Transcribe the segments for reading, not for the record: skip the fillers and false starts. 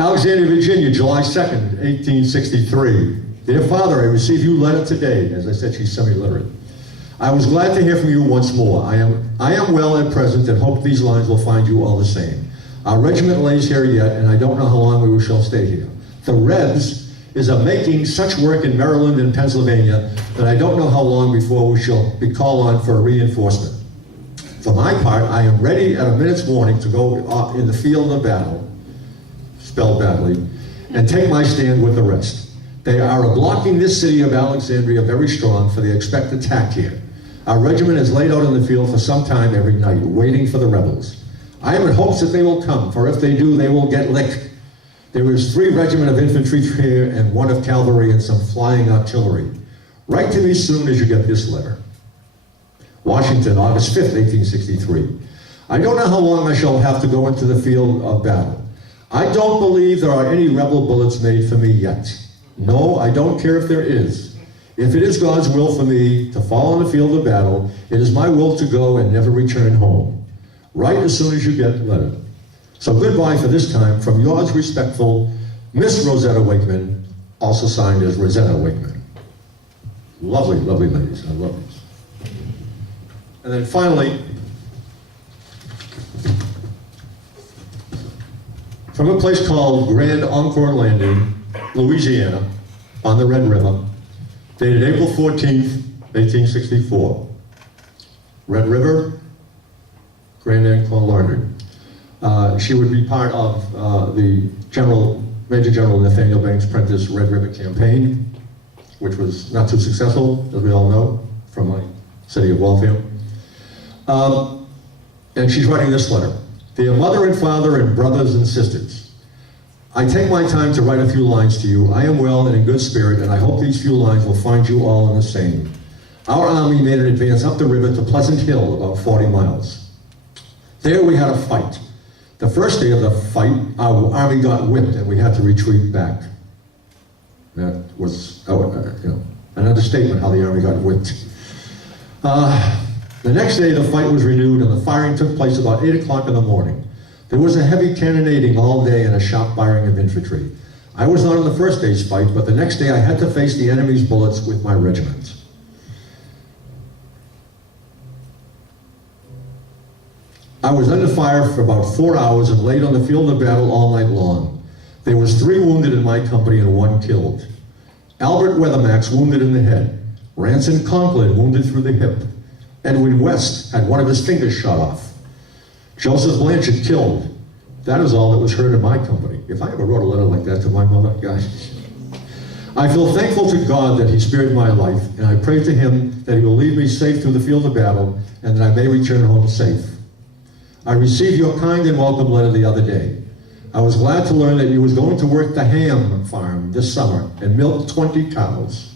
Alexandria, Virginia, July 2nd, 1863. Dear Father, I received your letter today. As I said, she's semi-literate. I was glad to hear from you once more. I am well at present and hope these lines will find you all the same. Our regiment lays here yet, and I don't know how long we shall stay here. The Rebs is making such work in Maryland and Pennsylvania that I don't know how long before we shall be called on for a reinforcement. For my part, I am ready at a minute's warning to go in the field of battle, spelled badly, and take my stand with the rest. They are blocking this city of Alexandria very strong, for they expect attack here. Our regiment is laid out in the field for some time every night, waiting for the rebels. I am in hopes that they will come, for if they do, they will get licked. There is 3 regiments of infantry here and 1 of cavalry and some flying artillery. Write to me soon as you get this letter. Washington, August 5th, 1863. I don't know how long I shall have to go into the field of battle. I don't believe there are any rebel bullets made for me yet. No, I don't care if there is. If it is God's will for me to fall on the field of battle, it is my will to go and never return home. Write as soon as you get the letter. So goodbye for this time from yours respectful, Miss Rosetta Wakeman, also signed as Rosetta Wakeman. Lovely, lovely ladies. I love these. And then finally, from a place called Grand Encore Landing, Louisiana, on the Red River, dated April 14th, 1864. Red River, Grand Encore Landing. She would be part of the Major General Nathaniel Banks Prentice Red River Campaign, which was not too successful, as we all know, from my city of Waltham. And she's writing this letter. Dear mother and father and brothers and sisters, I take my time to write a few lines to you. I am well and in good spirit, and I hope these few lines will find you all in the same. Our army made an advance up the river to Pleasant Hill, about 40 miles. There we had a fight. The first day of the fight, our army got whipped and we had to retreat back. That was, an understatement how the army got whipped. The next day the fight was renewed and the firing took place about 8 o'clock in the morning. There was a heavy cannonading all day and a sharp firing of infantry. I was not in the first day's fight, but the next day I had to face the enemy's bullets with my regiment. I was under fire for about 4 hours and laid on the field of battle all night long. There was 3 wounded in my company and 1 killed. Albert Weathermax wounded in the head. Ranson Conklin wounded through the hip. Edwin West had one of his fingers shot off. Joseph Blanchard killed. That is all that was heard in my company. If I ever wrote a letter like that to my mother, guys. I feel thankful to God that he spared my life, and I pray to him that he will lead me safe through the field of battle, and that I may return home safe. I received your kind and welcome letter the other day. I was glad to learn that you was going to work the ham farm this summer and milk 20 cows.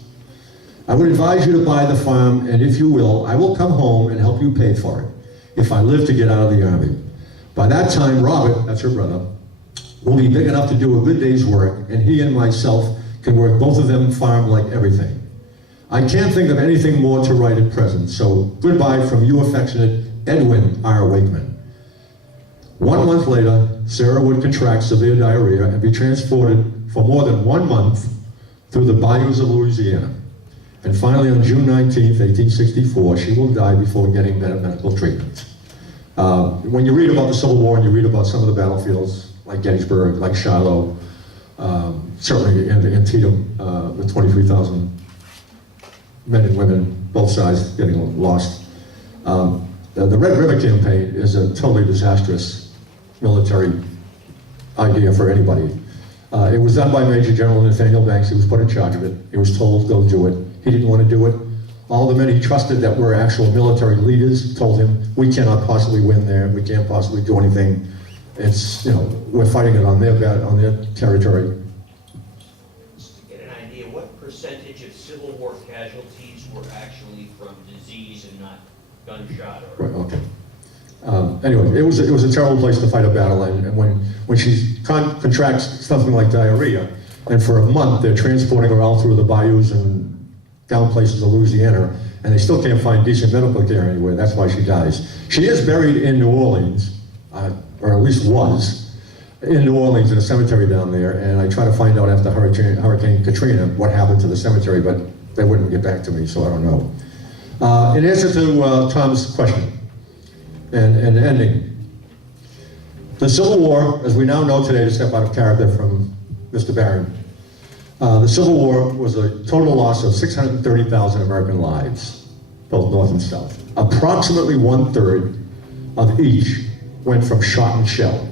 I would advise you to buy the farm, and if you will, I will come home and help you pay for it, if I live to get out of the army. By that time, Robert, that's her brother, will be big enough to do a good day's work, and he and myself can work both of them farm like everything. I can't think of anything more to write at present, so goodbye from you affectionate Edwin R. Wakeman. 1 month later, Sarah would contract severe diarrhea and be transported for more than 1 month through the bayous of Louisiana. And finally, on June 19th, 1864, she will die before getting medical treatment. When you read about the Civil War and you read about some of the battlefields, like Gettysburg, like Shiloh, certainly in Antietam, with 23,000 men and women, both sides getting lost. The Red River Campaign is a totally disastrous military idea for anybody. It was done by Major General Nathaniel Banks. He was put in charge of it. He was told, go do it. He didn't want to do it. All the men he trusted that were actual military leaders told him, we cannot possibly win there. We can't possibly do anything. It's, we're fighting it on their territory. Just to get an idea, what percentage of Civil War casualties were actually from disease and not gunshot? Or... Right, okay. Anyway, it was a terrible place to fight a battle, and when she contracts something like diarrhea, and for a month they're transporting her all through the bayous and down places of Louisiana, and they still can't find decent medical care anywhere. That's why she dies. She is buried in New Orleans, or at least was, in New Orleans in a cemetery down there, and I tried to find out after Hurricane Katrina what happened to the cemetery, but they wouldn't get back to me, so I don't know. In answer to Tom's question, and ending, the Civil War, as we now know today, to step out of character from Mr. Barron, the Civil War was a total loss of 630,000 American lives, both North and South. Approximately 1/3 of each went from shot and shell.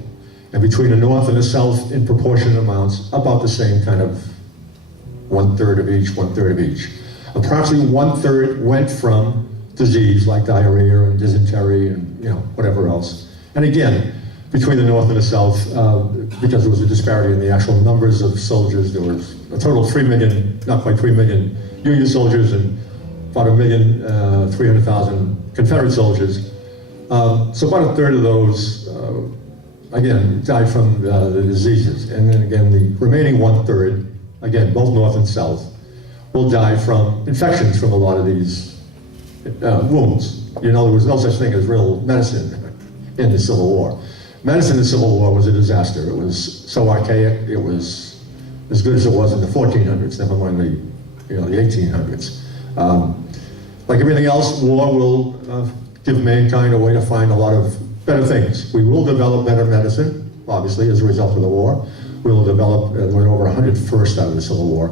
And between the North and the South, in proportionate amounts, about the same kind of 1/3 of each, 1/3 of each. Approximately 1/3 went from disease like diarrhea and dysentery and whatever else. And again, between the North and the South, because there was a disparity in the actual numbers of soldiers, there was a total of 3 million, not quite 3 million Union soldiers and about 1,300,000 Confederate soldiers. So about 1/3 of those, again, died from the diseases. And then again, the remaining 1/3, again, both North and South, will die from infections from a lot of these wounds. There was no such thing as real medicine in the Civil War. Medicine in the Civil War was a disaster. It was so archaic, it was as good as it was in the 1400s, never mind the 1800s. Like everything else, war will give mankind a way to find a lot of better things. We will develop better medicine, obviously, as a result of the war. We will develop, we're over 100 firsts out of the Civil War,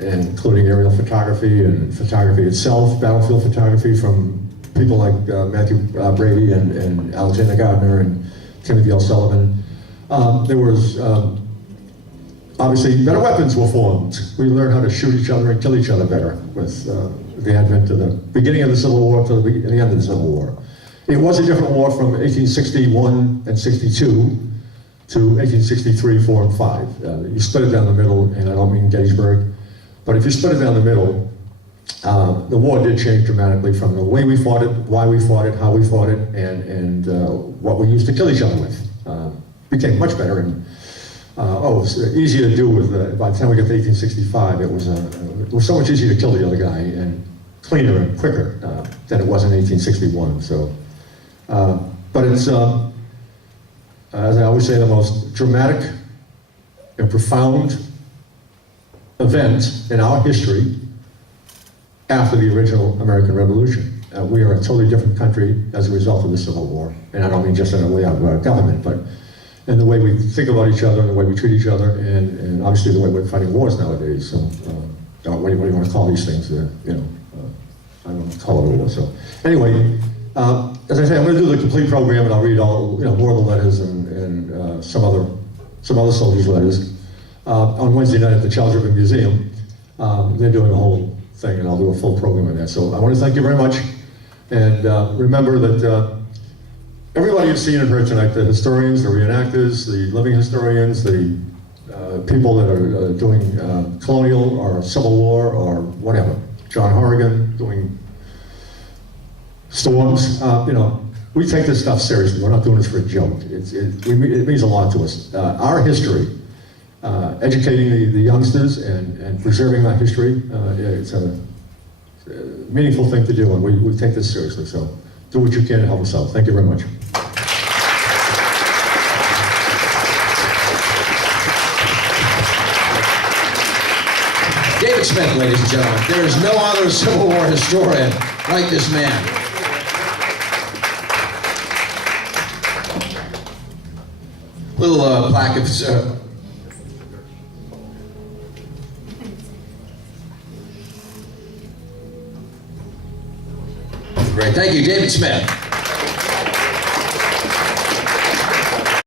including aerial photography and photography itself, battlefield photography from people like Matthew Brady and Alexander Gardner and Timothy L. Sullivan. There was, obviously, better weapons were formed. We learned how to shoot each other and kill each other better with the advent of the beginning of the Civil War to the end of the Civil War. It was a different war from 1861 and 62 to 1863, 4, and 5. You split it down the middle, and I don't mean Gettysburg, but if you split it down the middle, the war did change dramatically from the way we fought it, why we fought it, how we fought it, and what we used to kill each other with. Became much better, and it was easier to do with, by the time we got to 1865, it was so much easier to kill the other guy, and cleaner and quicker than it was in 1861. So, but it's, as I always say, the most dramatic and profound event in our history after the original American Revolution. We are a totally different country as a result of the Civil War. And I don't mean just in the way of our government, but in the way we think about each other, and the way we treat each other, and obviously the way we're fighting wars nowadays. So, what do you want to call these things? I don't want to call it a war. So, anyway, as I say, I'm going to do the complete program, and I'll read all, more of the letters and some other soldiers' letters on Wednesday night at the Charles River Museum. They're doing a whole thing, and I'll do a full program on that. So I want to thank you very much, and remember that everybody you've seen and heard tonight, the historians, the reenactors, the living historians, the people that are doing colonial or Civil War or whatever, John Horrigan doing storms, we take this stuff seriously. We're not doing this for a joke. It means a lot to us. Our history, educating the youngsters and preserving our history, it's a meaningful thing to do, and we take this seriously. So do what you can to help us out. Thank you very much. David Smith, ladies and gentlemen. There is no other Civil War historian like this man. Little plaque of... Great, thank you, David Smith.